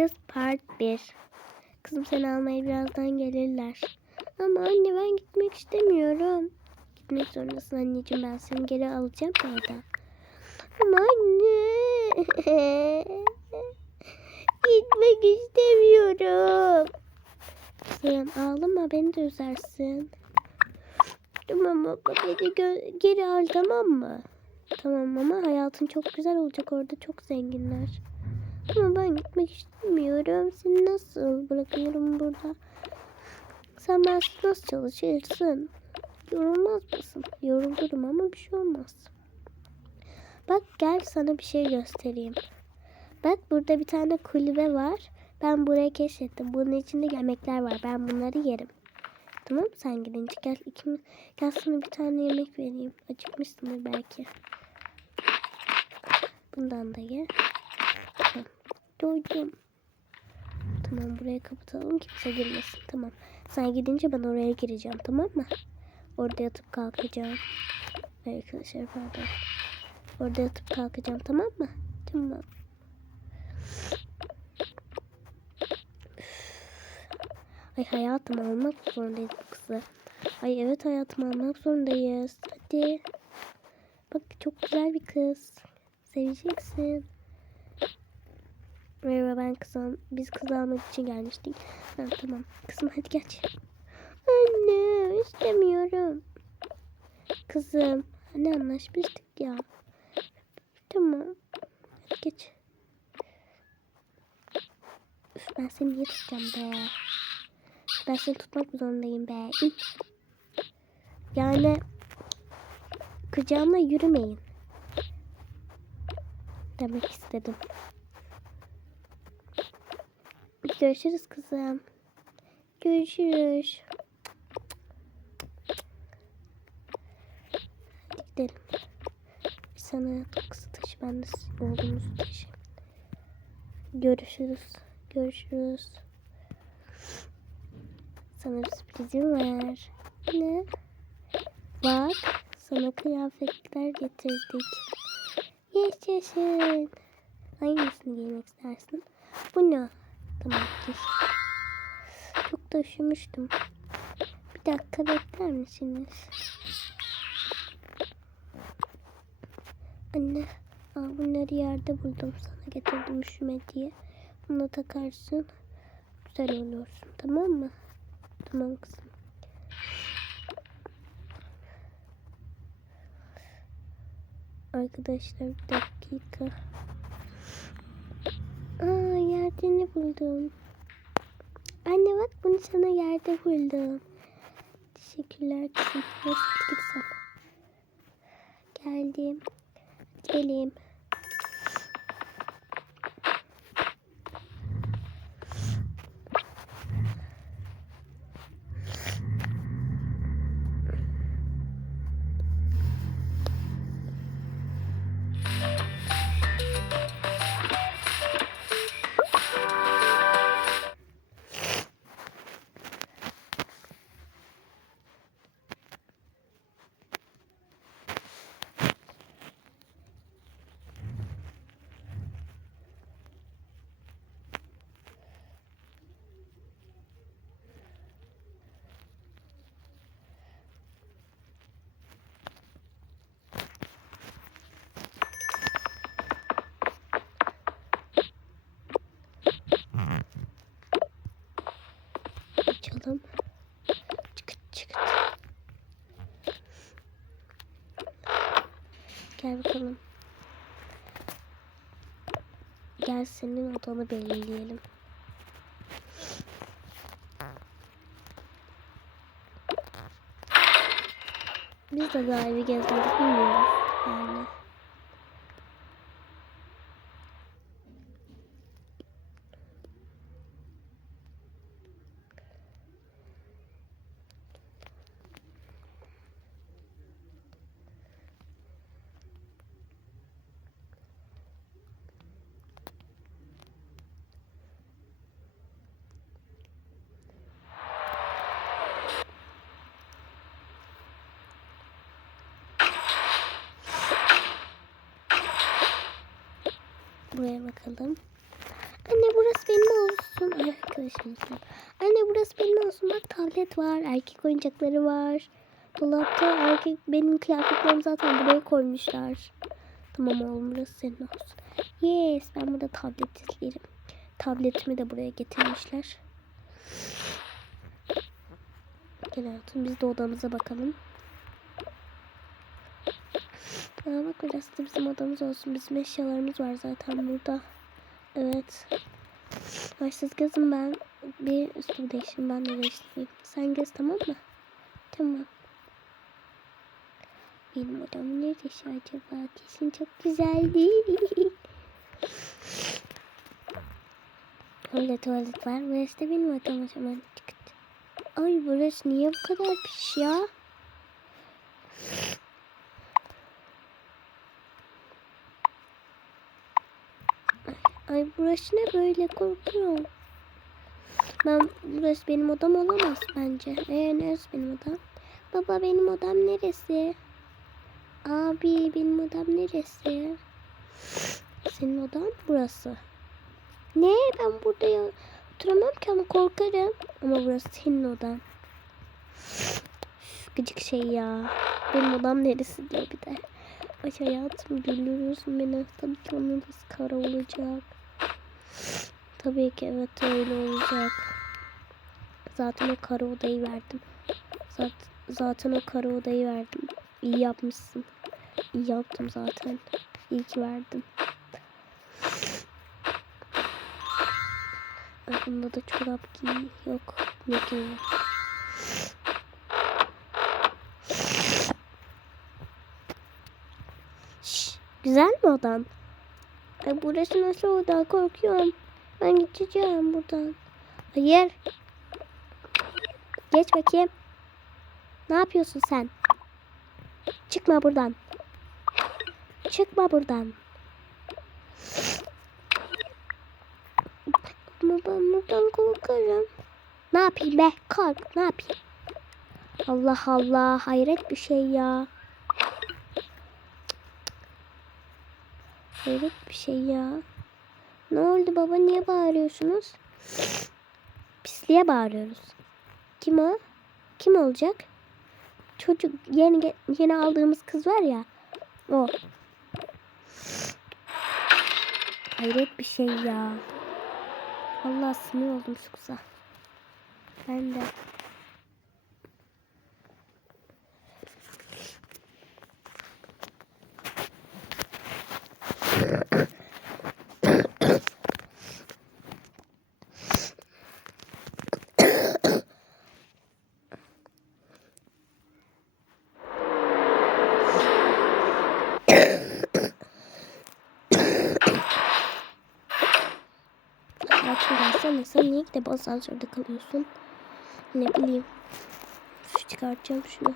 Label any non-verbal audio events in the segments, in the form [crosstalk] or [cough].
Kız part 1. Kızım seni almaya birazdan gelirler. Ama anne ben gitmek istemiyorum. Gitmek zorundasın anneciğim ben seni geri alacağım orada. Ama anne. [laughs] gitmek istemiyorum. Kızım ağlama beni de üzersin. Tamam baba beni geri al tamam mı? Tamam ama hayatın çok güzel olacak orada çok zenginler. Ama ben gitmek istemiyorum. Seni nasıl bırakıyorum burada? Sen ben nasıl çalışırsın? Yorulmaz mısın? Yorulurum ama bir şey olmaz. Bak gel sana bir şey göstereyim. Bak burada bir tane kulübe var. Ben burayı keşfettim. Bunun içinde yemekler var. Ben bunları yerim. Tamam sen gidince gel ikimiz gel sana bir tane yemek vereyim. Acıkmışsındır belki. Bundan da ye. Tamam. Doydum. Tamam buraya kapatalım kimse girmesin. Tamam. Sen gidince ben oraya gireceğim tamam mı? Orada yatıp kalkacağım. Arkadaşlar pardon. Orada yatıp kalkacağım tamam mı? Tamam. Ay hayatım almak zorundayız bu kızı. Ay evet hayatım almak zorundayız. Hadi. Bak çok güzel bir kız. Seveceksin. Merhaba ben kızım. Biz kız almak için gelmiştik. Ha, tamam. Kızım hadi geç. Anne istemiyorum. Kızım. Hani anlaşmıştık ya. Tamam. Hadi geç. Üf, ben seni niye tutacağım be? Ben seni tutmak zorundayım be. Yani kucağımla yürümeyin. Demek istedim. Görüşürüz kızım. Görüşürüz. Hadi gidelim. Sana kızı taşı ben de oğlumuzu taşı. Görüşürüz. Görüşürüz. Sana bir sürprizim var. Ne? Bak sana kıyafetler getirdik. Yaşasın. Hangisini giymek istersin? Bu ne? Tamam giy. Çok da üşümüştüm. Bir dakika bekler misiniz? Anne, aa, bunları yerde buldum. Sana getirdim üşüme diye. Bunu takarsın. Güzel olursun. Tamam mı? Tamam kızım. Arkadaşlar bir dakika. Aa yerde ne buldum? Anne bak bunu sana yerde buldum. Teşekkürler kızım. Geldim. Geleyim. Açalım. Çıkıt çıkıt. Gel bakalım. Gel senin odanı belirleyelim. Biz de daha evi gezmedik bilmiyoruz yani. Buraya bakalım. Anne burası benim arkadaşımız. Anne burası benim olsun. Bak tablet var. Erkek oyuncakları var. Dolapta erkek benim kıyafetlerimi zaten buraya koymuşlar. Tamam oğlum burası senin olsun. Yes ben burada tablet izlerim. Tabletimi de buraya getirmişler. Gel hayatım biz de odamıza bakalım. Aa, bak burası da bizim odamız olsun. Bizim eşyalarımız var zaten burada. Evet. Başsız gözüm ben bir üstümü değiştireyim. Ben de değiştireyim. Sen göz tamam mı? Tamam. Benim odam nerede şu acaba? Kesin çok güzel değil. [laughs] Öyle tuvalet var. Burası da benim odam o zaman. Ay burası niye bu kadar pis ya? Ay burası ne böyle korkuyorum. Ben burası benim odam olamaz bence. Ee neresi benim odam? Baba benim odam neresi? Abi benim odam neresi? Senin odan burası. Ne? Ben burada oturamam ki ama korkarım. Ama burası senin odan. Gıcık şey ya. Benim odam neresi diyor bir de. Ay hayatım gülüyorsun beni. Odası kara olacak. Tabii ki evet öyle olacak. Zaten o kara odayı verdim. Zaten, zaten o kara odayı verdim. İyi yapmışsın. İyi yaptım zaten. İyi ki verdim. Bunda da çorap giy. Yok. Giy? Şş, güzel mi odan? Ay burası nasıl oda? Korkuyorum. Ben geçeceğim buradan. Hayır. Geç bakayım. Ne yapıyorsun sen? Çıkma buradan. Çıkma buradan. Ama ben buradan korkarım. Ne yapayım be? Kork. Ne yapayım? Allah Allah. Hayret bir şey ya. Hayret bir şey ya. Ne oldu baba? Niye bağırıyorsunuz? Pisliğe bağırıyoruz. Kim o? Kim olacak? Çocuk yeni yeni aldığımız kız var ya. O. Hayret bir şey ya. Allah sinir oldum şu kıza. Ben de. Hayatım niye gidip asansörde kalıyorsun? Ne bileyim. Şu çıkartacağım şunu.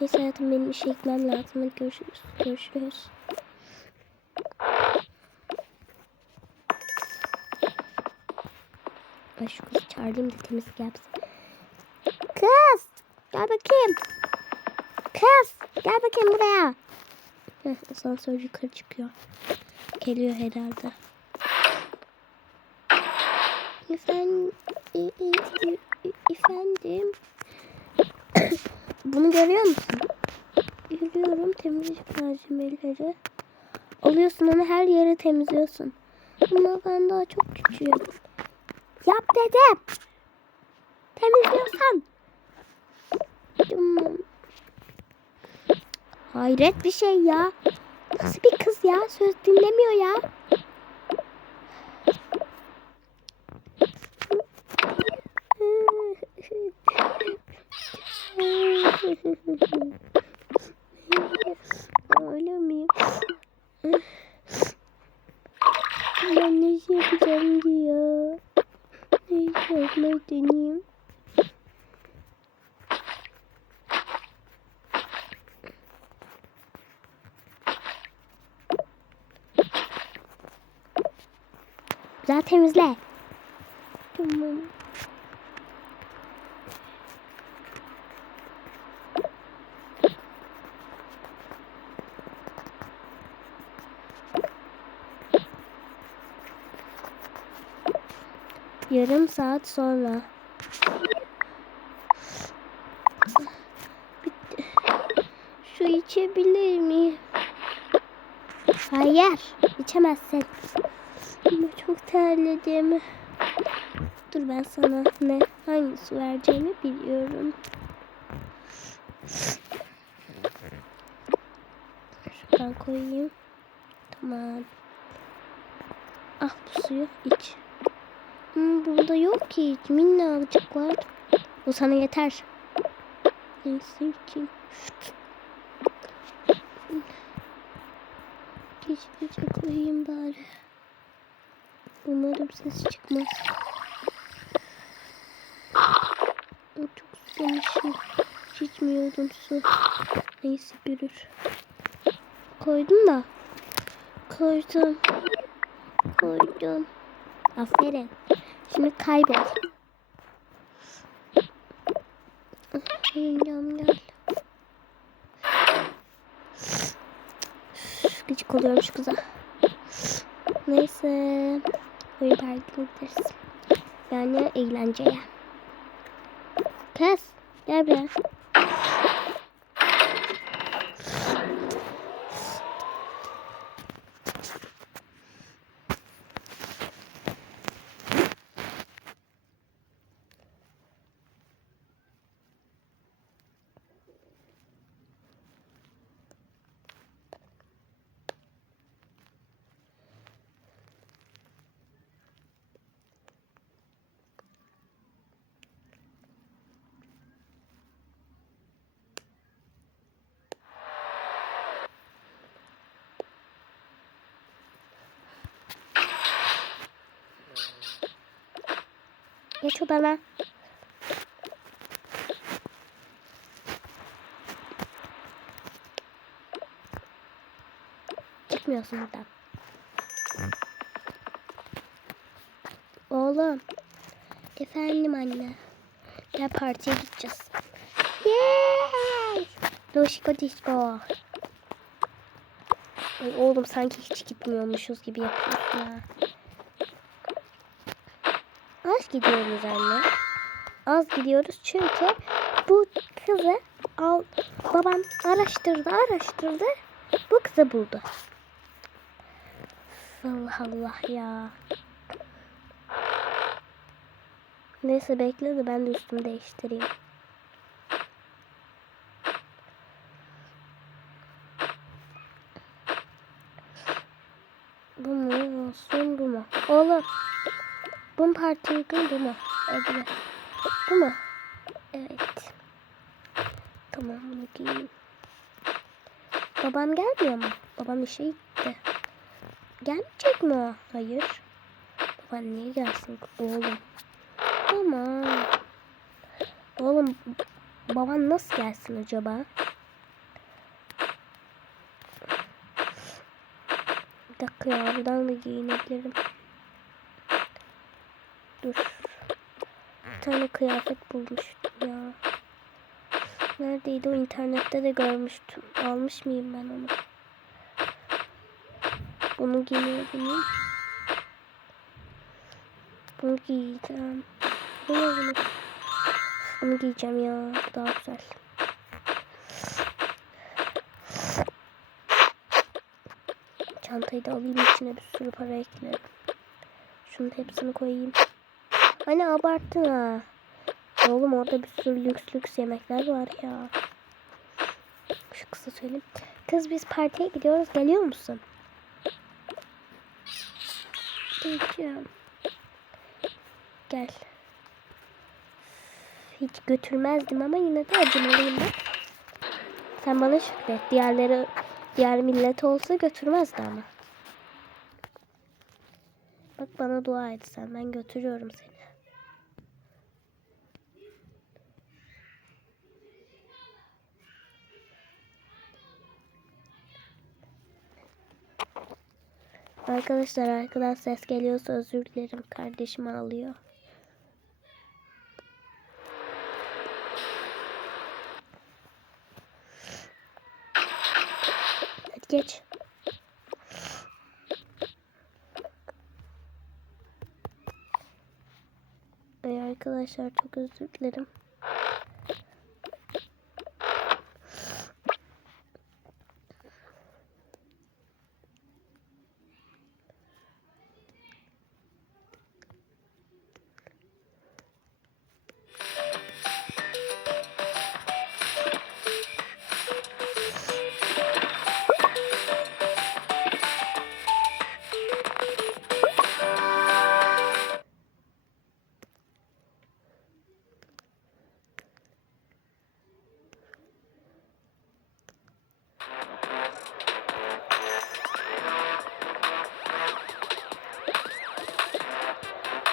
Neyse hayatım benim işe gitmem lazım. Hadi görüşürüz. Görüşürüz. Ay şu kızı çağırayım da temizlik yapsın. Kız! Gel bakayım. Kız! Gel bakayım buraya. Heh, asansör yukarı çıkıyor. Geliyor herhalde. Efendim, efendim. Bunu görüyor musun? Görüyorum temizlik malzemeleri. Alıyorsun onu her yere temizliyorsun. Ama ben daha çok küçüğüm. Yap dedim. Temizliyorsan. Hayret bir şey ya. Nasıl bir kız ya? Söz dinlemiyor ya. Öyle miyim? Ben ne şey yapacağım diyor. Neyse yapmayı deneyeyim. Güzel temizle. Tamam. Yarım saat sonra. Bitti. Su içebilir miyim? Hayır, içemezsin. Ama çok terledim. Dur ben sana ne hangi su vereceğimi biliyorum. Şuradan koyayım. Tamam. Ah bu suyu iç. Hmm, burada yok ki hiç minnacık var. Bu sana yeter. Neyse içeyim. Geçici koyayım bari. Umarım ses çıkmaz. Ay, Çok susamışım. Hiç içmiyordum su. Neyse görür. Koydum da. Koydum. Koydum. Aferin. Şimdi kaybol. Yengem gel. Gıcık oluyorum şu kıza. Neyse. Yani eğlenceye. Kız. Gel buraya. Geç odana. Çıkmıyorsun buradan. Oğlum. Efendim anne. Gel partiye gideceğiz. Yay! Doşiko disco. Ay oğlum sanki hiç gitmiyormuşuz gibi yapıyorsun ha. Az gidiyoruz anne. Az gidiyoruz çünkü bu kızı al babam araştırdı araştırdı bu kızı buldu. Allah Allah ya. Neyse bekle de ben de üstümü değiştireyim. Bu mu olsun bu mu? Oğlum. Bu mu parti uygun bu mu? Evet. Bu mu? Evet. Tamam bunu giyeyim. Babam gelmiyor mu? Babam işe gitti. Gelmeyecek mi o? Hayır. Baban niye gelsin oğlum? Aman. Oğlum baban nasıl gelsin acaba? Bir dakika ya buradan da giyinebilirim. Dur. Bir tane kıyafet bulmuştum ya. Neredeydi o internette de görmüştüm. Almış mıyım ben onu? Bunu giyebilirim. Bunu giyeceğim. Bu ne bunu? Bunu giyeceğim ya. Daha güzel. Çantayı da alayım içine bir sürü para eklerim. Şunun hepsini koyayım. Hani abarttın ha. Oğlum orada bir sürü lüks lüks yemekler var ya. Şu kısa söyleyeyim. Kız biz partiye gidiyoruz. Geliyor musun? Geleceğim. Gel. Hiç götürmezdim ama yine de acımalıyım ben. Sen bana şükret. Diğerleri diğer millet olsa götürmezdi ama. Bak bana dua et sen. Ben götürüyorum seni. Arkadaşlar arkadan ses geliyorsa özür dilerim. Kardeşim ağlıyor. Hadi geç. arkadaşlar çok özür dilerim.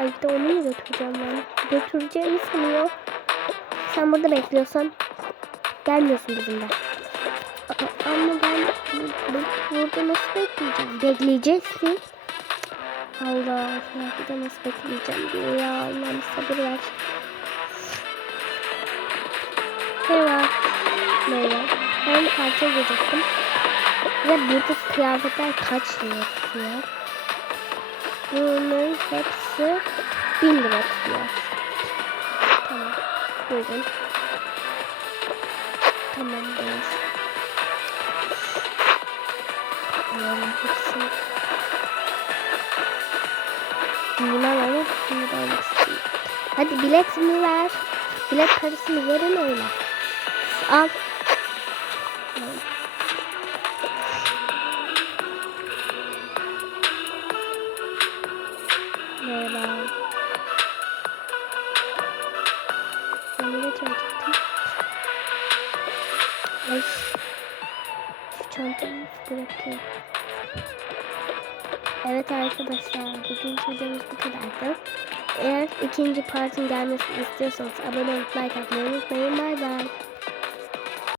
Ay onu mu götüreceğim ben? Götüreceğimi sanıyor. Sen burada bekliyorsan gelmiyorsun bizimle. Ama ben bu- bu- burada nasıl bekleyeceğim? Bekleyeceksin. Allah Allah bir de nasıl bekleyeceğim diyor ya. Allah'ım sabır ver. Merhaba. Merhaba. Ben partiye gidecektim. Ve burada kıyafetler kaç lira tutuyor? Bunların hepsi 1000 lira tutuyor. Tamam. Buyurun. Alalım hepsini. Giymem ama şimdi ben istiyorum. Hadi biletimi ver. Bilet parasını verin öyle. Al. Gelmesini istiyorsanız abone olup like atmayı unutmayın. Bay bay.